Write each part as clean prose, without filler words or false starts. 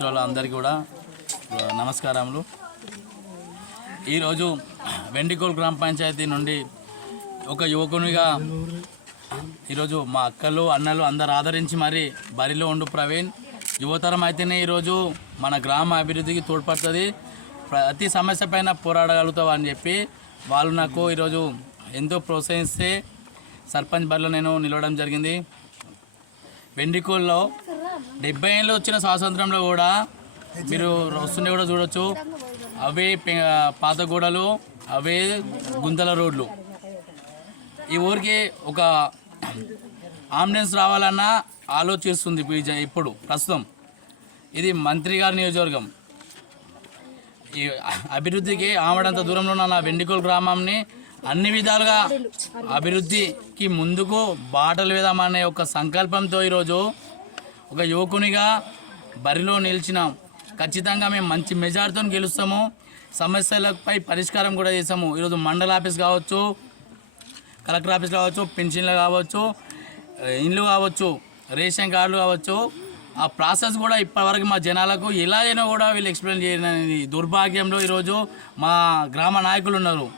మిత్రులు అందరికీ కూడా నమస్కారములు. ఈరోజు వెండికోల్ గ్రామ పంచాయతీ నుండి ఒక యువకునిగా ఈరోజు మా అక్కలు అన్నలు అందరు ఆదరించి మరి బరిలో ఉండు ప్రవీణ్ యువతరం అయితేనే ఈరోజు మన గ్రామ అభివృద్ధికి తోడ్పడుతుంది, ప్రతి సమస్య పైన పోరాడగలుగుతావు అని చెప్పి వాళ్ళు నాకు ఈరోజు ఎంతో ప్రోత్సహిస్తే సర్పంచ్ బరిలో నేను నిలవడం జరిగింది. వెండికోల్లో 70 ఏళ్ళు వచ్చిన స్వాతంత్రంలో కూడా మీరు వస్తుండే కూడా చూడొచ్చు, అవే పాత గోడలు, అవే గుంతల రోడ్లు. ఈ ఊరికి ఒక అంబులెన్స్ రావాలన్నా ఆలోచిస్తుంది ఇప్పుడు ప్రస్తుతం. ఇది మంత్రి గారి నియోజకవర్గం. ఈ అభివృద్ధికి ఆమడంత దూరంలో ఉన్న నా వెండికోల్ గ్రామాన్ని అన్ని విధాలుగా అభివృద్ధికి ముందుకు బాటలు వేద్దామనే ఒక సంకల్పంతో ఈరోజు ఒక యువకునిగా బరిలో నిలిచినాం. ఖచ్చితంగా మేము మంచి మెజార్టీతో గెలుస్తాము, సమస్యలపై పరిష్కారం కూడా చేస్తాము. ఈరోజు మండల ఆఫీస్ కావచ్చు, కలెక్టర్ ఆఫీస్ కావచ్చు, పెన్షన్లు కావచ్చు, ఇండ్లు కావచ్చు, రేషన్ కార్డులు కావచ్చు, ఆ ప్రాసెస్ కూడా ఇప్పటివరకు మా జనాలకు ఎలా అయినా కూడా వీళ్ళు ఎక్స్ప్లెయిన్ చేయని దుర్భాగ్యంలో ఈరోజు మా గ్రామ నాయకులు ఉన్నారు.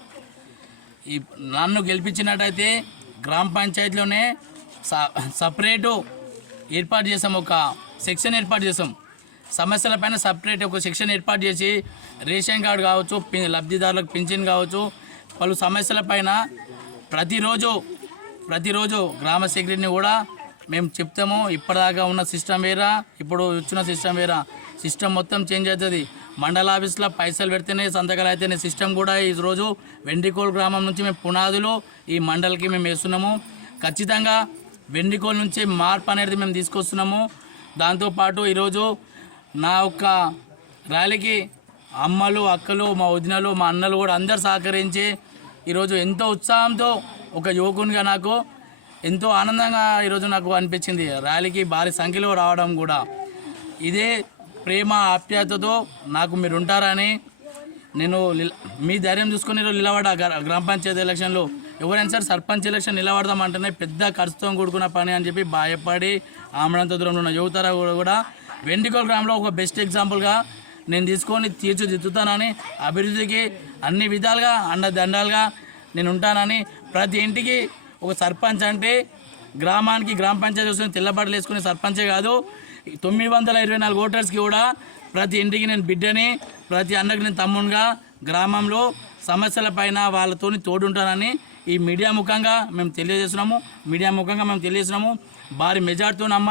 ఈ నన్ను గెలిపించినట్టయితే గ్రామ పంచాయతీలోనే సపరేటు ఏర్పాటు చేసాం, ఒక సెక్షన్ ఏర్పాటు చేసాం. సమస్యలపైన సపరేట్ ఒక సెక్షన్ ఏర్పాటు చేసి రేషన్ కార్డు కావచ్చు, లబ్ధిదారులకు పింఛన్ కావచ్చు, పలు సమస్యలపైన ప్రతిరోజు గ్రామ సెక్రటరీని కూడా మేము చెప్తాము. ఇప్పటిదాకా ఉన్న సిస్టమ్ వేరా, ఇప్పుడు వచ్చిన సిస్టమ్ వేరా, సిస్టమ్ మొత్తం చేంజ్ అవుతుంది. మండల ఆఫీస్లో పైసలు పెడితేనే సంతకాలు అయితేనే సిస్టమ్ కూడా ఈరోజు వెండికోల్ గ్రామం నుంచి మేము పునాదులు ఈ మండలికి మేము వేస్తున్నాము. ఖచ్చితంగా వెండికోల్ నుంచి మార్పు అనేది మేము తీసుకొస్తున్నాము. దాంతోపాటు ఈరోజు నా యొక్క ర్యాలీకి అమ్మలు, అక్కలు, మా వదినలు, మా అన్నలు కూడా అందరు సహకరించి ఈరోజు ఎంతో ఉత్సాహంతో ఒక యువకునిగా నాకు ఎంతో ఆనందంగా ఈరోజు నాకు అనిపించింది. ర్యాలీకి భారీ సంఖ్యలో రావడం కూడా ఇదే ప్రేమ ఆప్యాయతతో నాకు మీరు ఉంటారని నేను మీ ధైర్యం చూసుకొని నిలబడ గ్రామ పంచాయతీ ఎలక్షన్లో ఎవరైనా సరే సర్పంచ్ ఎలక్షన్ నిలబడదామంటేనే పెద్ద ఖర్చుతో కూడుకున్న పని అని చెప్పి భయపడి ఆమడంత దూరంలో ఉన్న యువతర కూడా వెండికోల్ గ్రామంలో ఒక బెస్ట్ ఎగ్జాంపుల్గా నేను తీసుకొని తీర్చిదిద్దుతానని, అభివృద్ధికి అన్ని విధాలుగా అండదండాలుగా నేను ఉంటానని, ప్రతి ఇంటికి ఒక సర్పంచ్ అంటే గ్రామానికి గ్రామ పంచాయతీ వస్తుంది తెల్లబట్టలు వేసుకునే సర్పంచే కాదు, 924 ఓటర్స్కి కూడా ప్రతి ఇంటికి నేను బిడ్డని, ప్రతి అన్నకి నేను తమ్మునిగా గ్రామంలో సమస్యలపైన వాళ్ళతో తోడుంటానని ఈ మీడియా ముఖంగా మేము తెలియజేస్తున్నాము. భారీ మెజార్టీతో నమ్మ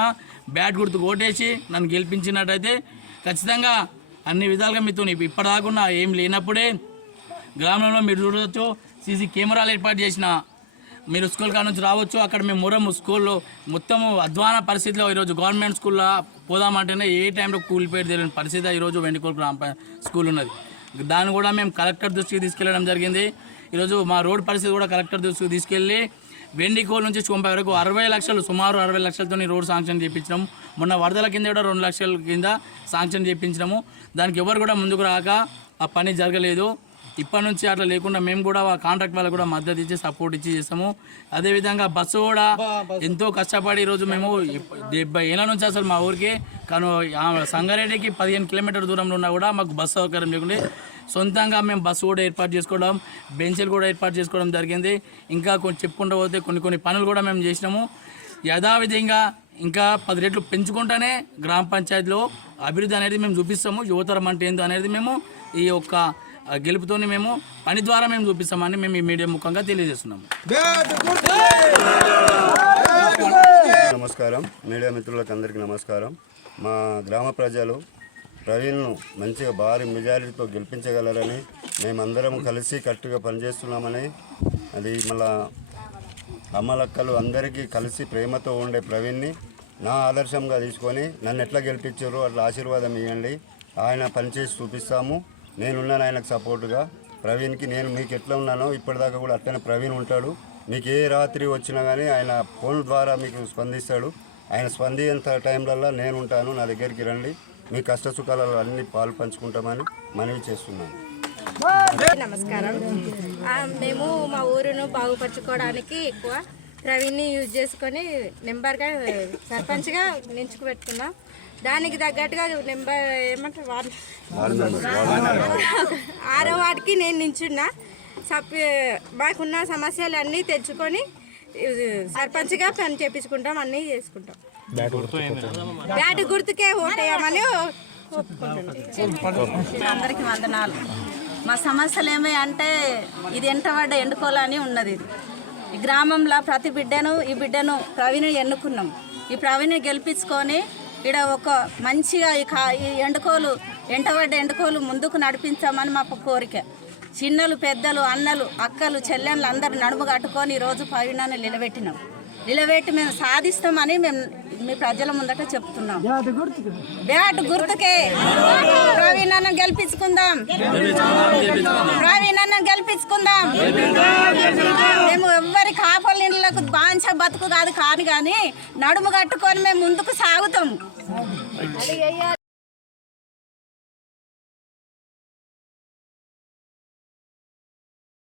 బ్యాట్ గుర్తుకు ఓటేసి నన్ను గెలిపించినట్టయితే ఖచ్చితంగా అన్ని విధాలుగా మీతో ఇప్పటిదాకా ఏం లేనప్పుడే గ్రామంలో మీరు చూడవచ్చు, సీసీ కెమెరాలు ఏర్పాటు చేసిన, మీరు స్కూల్ కాడ నుంచి రావచ్చు. అక్కడ మేము స్కూల్లో మొత్తము అధ్వాన పరిస్థితిలో ఈరోజు గవర్నమెంట్ స్కూల్లో పోదామంటేనే ఏ టైంలో కూలిపోయి తెలియని పరిస్థితి ఈరోజు వెండికోల్ గ్రామ స్కూల్ ఉన్నది. దాన్ని కూడా మేము కలెక్టర్ దృష్టికి తీసుకెళ్ళడం జరిగింది. ఈరోజు మా రోడ్ పరిస్థితి కూడా కలెక్టర్ దృష్టికి తీసుకెళ్ళి వెండికోల్ నుంచి చొంపై వరకు 60 లక్షలు, సుమారు 60 లక్షలతో రోడ్ శాంక్షన్ చేయించినాము. మొన్న వరదల కింద కూడా 2 లక్షల కింద శాంక్షన్ చేయించినాము. దానికి ఎవరు కూడా ముందుకు రాక ఆ పని జరగలేదు. ఇప్పటి నుంచి అట్లా లేకుండా మేము కూడా కాంట్రాక్ట్ వాళ్ళకు కూడా మద్దతు ఇచ్చి సపోర్ట్ ఇచ్చి చేస్తాము. అదేవిధంగా బస్సు కూడా ఎంతో కష్టపడి ఈరోజు మేము 70 ఏళ్ళ నుంచి అసలు మా ఊరికి కానీ సంగారెడ్డికి 15 కిలోమీటర్ దూరంలో ఉన్నా కూడా మాకు బస్సు సౌకర్యం లేకుండా సొంతంగా మేము బస్సు కూడా ఏర్పాటు చేసుకోవడం, బెంచీలు కూడా ఏర్పాటు చేసుకోవడం జరిగింది. ఇంకా చెప్పుకుంటూ పోతే కొన్ని పనులు కూడా మేము చేసినాము. యథావిధంగా ఇంకా 10 రెట్లు పెంచుకుంటూనే గ్రామ పంచాయతీలో అభివృద్ధి అనేది మేము చూపిస్తాము. యువతరం అంటే ఏందో అనేది మేము ఈ యొక్క గెలుపుతోని మేము పని ద్వారా మేము చూపిస్తామని మేము ఈ మీడియా ముఖంగా తెలియజేస్తున్నాము. నమస్కారం, మీడియా మిత్రులకు అందరికీ నమస్కారం. మా గ్రామ ప్రజలు ప్రవీణ్ను మంచిగా భారీ మెజారిటీతో గెలిపించగలరని మేమందరం కలిసి కట్టుగా పనిచేస్తున్నామని, అది మళ్ళా అమ్మలక్కలు అందరికీ కలిసి ప్రేమతో ఉండే ప్రవీణ్ని నా ఆదర్శంగా తీసుకొని నన్ను ఎట్లా గెలిపించారో అట్లా ఆశీర్వాదం ఇవ్వండి. ఆయన పనిచేసి చూపిస్తాము. నేనున్నాను ఆయనకు సపోర్టుగా. ప్రవీణ్కి నేను మీకు ఎట్లా ఉన్నానో ఇప్పటిదాకా కూడా అట్లనే ప్రవీణ్ ఉంటాడు. మీకు ఏ రాత్రి వచ్చినా కానీ ఆయన ఫోన్ ద్వారా మీకు స్పందిస్తాడు. ఆయన స్పందించేంత టైంలల్లో నేను ఉంటాను, నా దగ్గరికి రండి, మీ కష్ట సుఖాలలో అన్ని పాలు పంచుకుంటామని మనవి చేస్తున్నాను. నమస్కారం. మేము మా ఊరును బాగుపరచుకోవడానికి ఎక్కువ ప్రవీణ్ని యూజ్ చేసుకొని నెంబర్గా సర్పంచ్గా నించుకు పెట్టుకున్నాం. దానికి తగ్గట్టుగా నెంబర్ ఏమంటారు 6వ వార్డుకి నేను నించున్నా. మాకున్న సమస్యలన్నీ తెచ్చుకొని సర్పంచ్గా పని చేపించుకుంటాం, అన్నీ చేసుకుంటాం. బ్యాట్ గుర్తుకే ఓటేయమని అందరికీ వందనాలు. మా సమస్యలు ఏమి అంటే ఇది ఎంటబడ్డ ఎండుకోలని ఉన్నది. ఈ గ్రామంలో ప్రతి ఈ బిడ్డను ప్రవీణ్ ఎన్నుకున్నాం. ఈ ప్రవీణ్ గెలిపించుకొని ఇక్కడ ఒక మంచిగా ఈ ఎంటబడ్డ ఎండుకోలు ముందుకు నడిపించామని మా కోరిక. చిన్నలు పెద్దలు అన్నలు అక్కలు చెల్లెళ్ళు అందరూ నడుము కట్టుకొని ఈరోజు ప్రవీణాన్ని నిలబెట్టి మేము సాధిస్తామని మేము మీ ప్రజల ముందట చెప్తున్నాం. బ్యాట్ గుర్తుకే ప్రవీణాన్ని గెలిపించుకుందాం. మేము ఎవ్వరి కాపలిళ్ళకు బాంచ బతుకు కాదు కానీ నడుము కట్టుకొని మేము ముందుకు సాగుతాము.